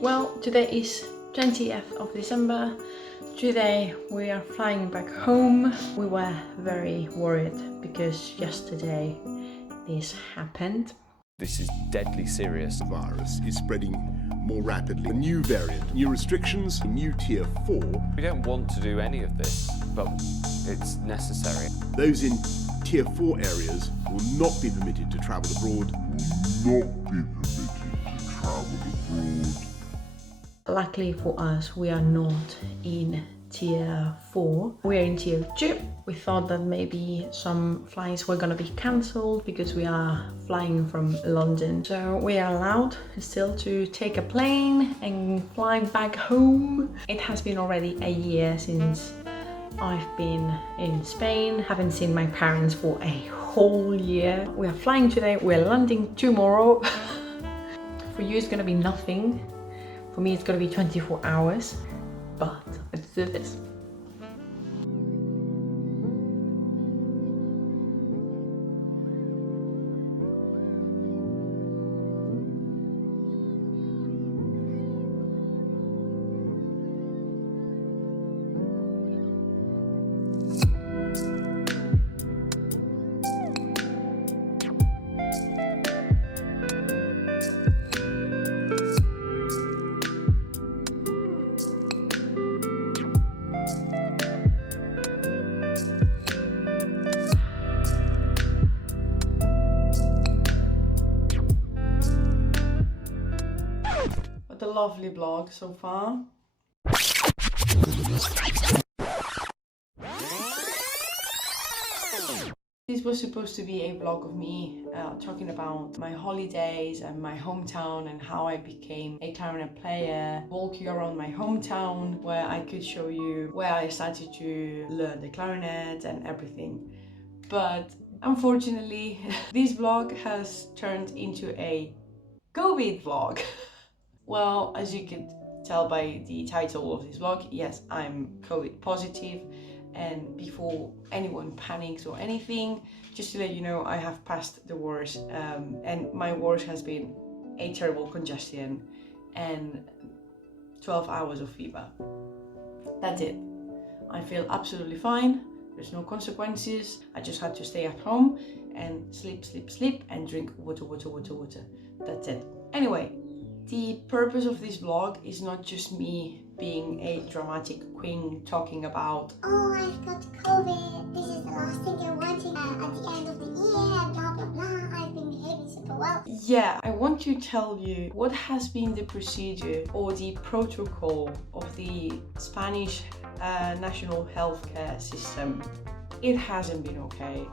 Well, today is 20th of December. Today we are flying back home. We were very worried because yesterday this happened. This is deadly serious. The virus is spreading more rapidly. A new variant, new restrictions, a new tier 4. We don't want to do any of this, but it's necessary. Those in tier 4 areas will not be permitted to travel abroad. Luckily for us, we are not in tier 4. We are in tier 2. We thought that maybe some flights were gonna be cancelled because we are flying from London. So we are allowed still to take a plane and fly back home. It has been already a year since I've been in Spain. Haven't seen my parents for a whole year. We are flying today, we're landing tomorrow. For you it's gonna be nothing. For me, it's gonna be 24 hours, but let's do this. What a lovely vlog so far. This was supposed to be a vlog of me talking about my holidays and my hometown and how I became a clarinet player, walk you around my hometown where I could show you where I started to learn the clarinet and everything. But unfortunately, this vlog has turned into a COVID vlog. Well, as you could tell by the title of this vlog, yes, I'm COVID positive. And before anyone panics or anything, just to let you know, I have passed the worst, and my worst has been a terrible congestion and 12 hours of fever. That's it. I feel absolutely fine. There's no consequences. I just had to stay at home and sleep, sleep, sleep, and drink water, water, water, water. That's it. Anyway, the purpose of this vlog is not just me being a dramatic queen talking about, oh, I've got COVID, this is the last thing I wanted at the end of the year, blah blah blah, I've been behaving super well. Yeah, I want to tell you what has been the procedure or the protocol of the Spanish national healthcare system. It hasn't been okay.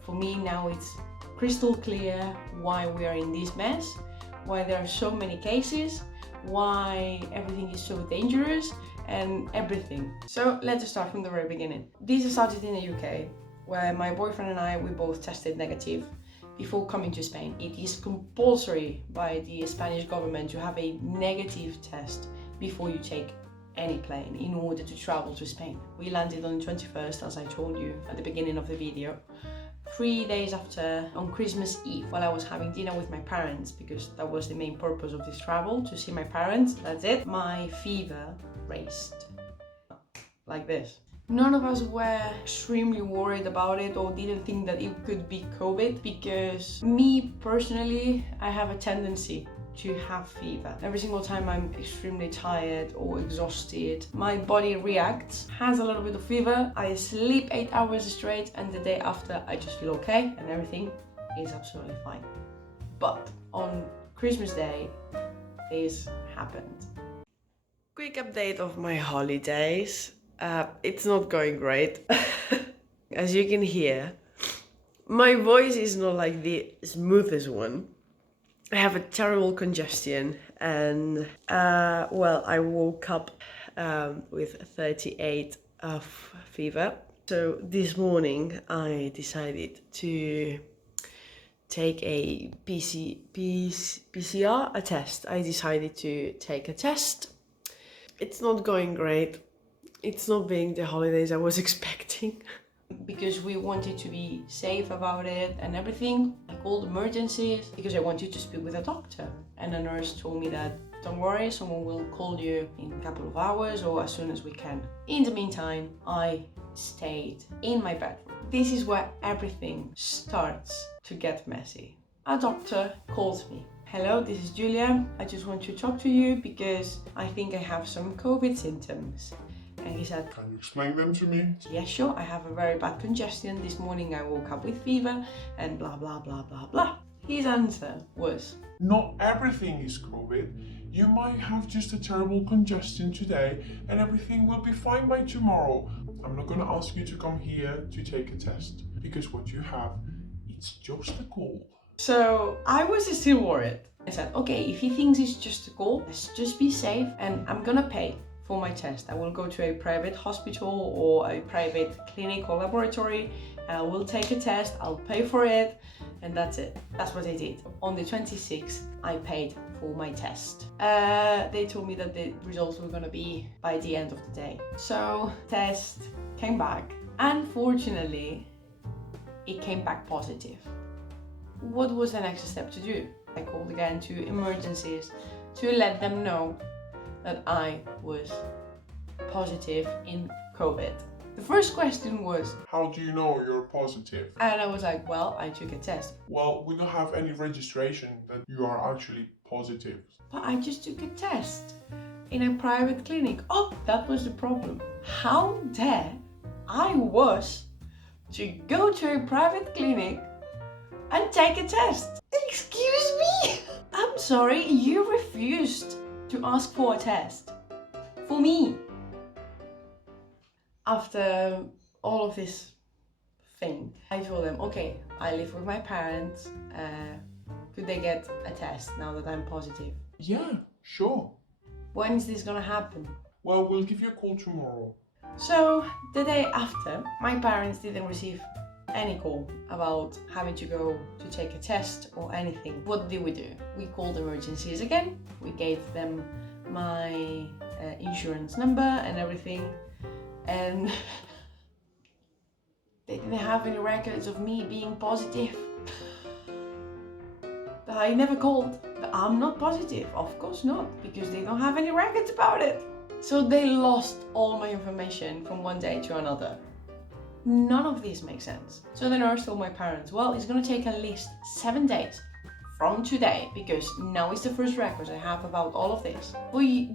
For me now it's crystal clear why we are in this mess, why there are so many cases, why everything is so dangerous and everything. So let's start from the very beginning. This started in the UK, where my boyfriend and I, we both tested negative before coming to Spain. It is compulsory by the Spanish government to have a negative test before you take any plane in order to travel to Spain. We landed on the 21st, as I told you at the beginning of the video. 3 days after, on Christmas Eve, while I was having dinner with my parents, because that was the main purpose of this travel, to see my parents, that's it, my fever raised. Like this. None of us were extremely worried about it or didn't think that it could be COVID, because me personally, I have a tendency to have fever. Every single time I'm extremely tired or exhausted, my body reacts, has a little bit of fever, I sleep 8 hours straight, and the day after I just feel okay and everything is absolutely fine. But on Christmas Day, this happened. Quick update of my holidays. It's not going great. As you can hear, my voice is not like the smoothest one. I have a terrible congestion and, well, I woke up with 38 of fever. So this morning I decided to take a PCR test. I decided to take a test. It's not going great. It's not being the holidays I was expecting. Because we wanted to be safe about it and everything. called emergencies because I wanted to speak with a doctor, and a nurse told me that don't worry, someone will call you in a couple of hours or as soon as we can. In the meantime, I stayed in my bedroom. This is where everything starts to get messy. A doctor calls me. Hello, this is Julia. I just want to talk to you because I think I have some COVID symptoms. And he said, Can you explain them to me? yeah, sure, I have a very bad congestion. This morning I woke up with fever and blah, blah, blah, blah, blah. His answer was, Not everything is COVID. You might have just a terrible congestion today and everything will be fine by tomorrow. I'm not going to ask you to come here to take a test because what you have, it's just a cold. so I was still worried. I said, okay, if he thinks it's just a cold, let's just be safe and I'm gonna pay for my test. I will go to a private hospital or a private clinic or laboratory and I will take a test, I'll pay for it, and that's it. That's what I did. On the 26th, I paid for my test. They told me that the results were gonna be by the end of the day. So, test came back. Unfortunately, it came back positive. What was the next step to do? I called again to emergencies to let them know that I was positive in COVID. The first question was, How do you know you're positive? and I was like, well, I took a test. Well, we don't have any registration that you are actually positive. But I just took a test in a private clinic. Oh, that was the problem. How dare I was to go to a private clinic and take a test? Excuse me? I'm sorry, you refused to ask for a test for me. After all of this thing, I told them, okay, I live with my parents. Could they get a test now that I'm positive? Yeah, sure. When is this gonna happen? Well, we'll give you a call tomorrow. So the day after, my parents didn't receive any call about having to go to take a test or anything. What did we do? We called emergencies again. We gave them my insurance number and everything, and they didn't have any records of me being positive. I never called. I'm not positive. Of course not, because they don't have any records about it. So they lost all my information from one day to another. None of this makes sense. So the nurse told my parents, well, it's gonna take at least 7 days from today, because now is the first records I have about all of this, for you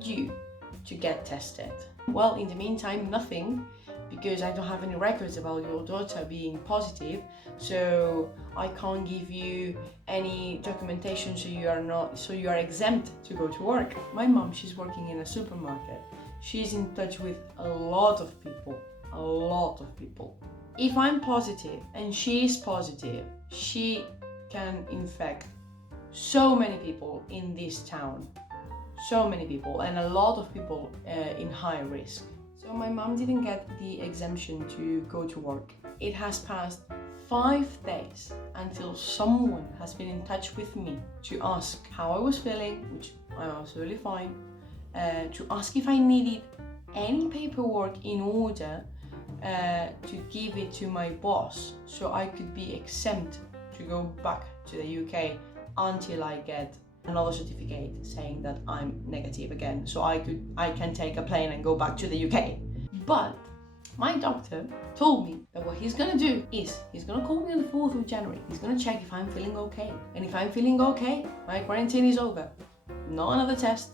to get tested. Well, in the meantime, nothing, because I don't have any records about your daughter being positive, so I can't give you any documentation, so you are exempt to go to work. My mom, she's working in a supermarket. She's in touch with a lot of people. If I'm positive and she is positive, she can infect so many people in this town. So many people, and a lot of people in high risk. So my mom didn't get the exemption to go to work. It has passed 5 days until someone has been in touch with me to ask how I was feeling, which I'm absolutely fine, to ask if I needed any paperwork in order to give it to my boss so I could be exempt to go back to the UK until I get another certificate saying that I'm negative again, so I can take a plane and go back to the UK. But my doctor told me that what he's gonna do is he's gonna call me on the 4th of January. He's gonna check if I'm feeling okay, and if I'm feeling okay, my quarantine is over. No another test,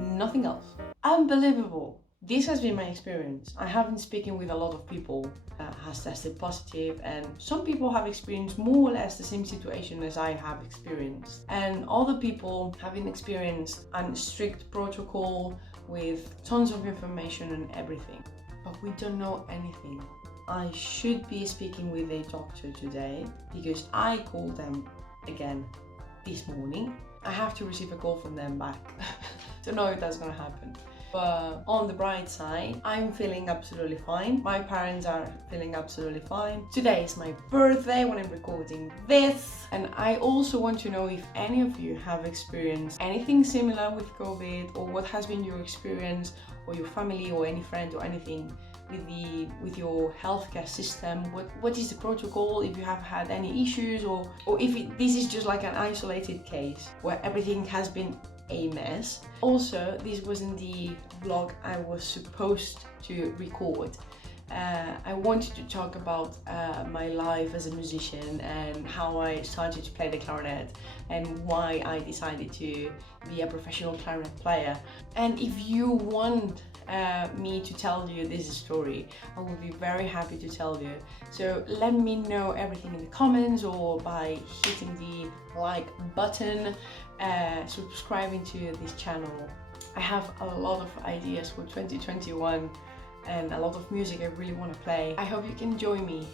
nothing else. Unbelievable. This has been my experience. I have been speaking with a lot of people that has tested positive, and some people have experienced more or less the same situation as I have experienced. And other people having experienced a strict protocol with tons of information and everything. But we don't know anything. I should be speaking with a doctor today because I called them again this morning. I have to receive a call from them back. Don't know if that's gonna happen. But on the bright side, I'm feeling absolutely fine. My parents are feeling absolutely fine. Today is my birthday when I'm recording this. And I also want to know if any of you have experienced anything similar with COVID, or what has been your experience, or your family or any friend or anything. with your healthcare system. What is the protocol if you have had any issues, or if this is just like an isolated case where everything has been a mess. Also, this wasn't the vlog I was supposed to record. I wanted to talk about my life as a musician and how I started to play the clarinet and why I decided to be a professional clarinet player. And if you want me to tell you this story, I will be very happy to tell you. So let me know everything in the comments or by hitting the like button, subscribing to this channel. I have a lot of ideas for 2021 and a lot of music I really want to play. I hope you can join me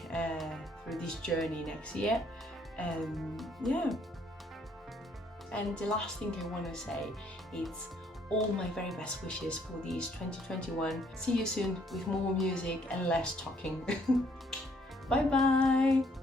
through this journey next year. And yeah. And the last thing I want to say is all my very best wishes for this 2021. See you soon with more music and less talking. Bye bye!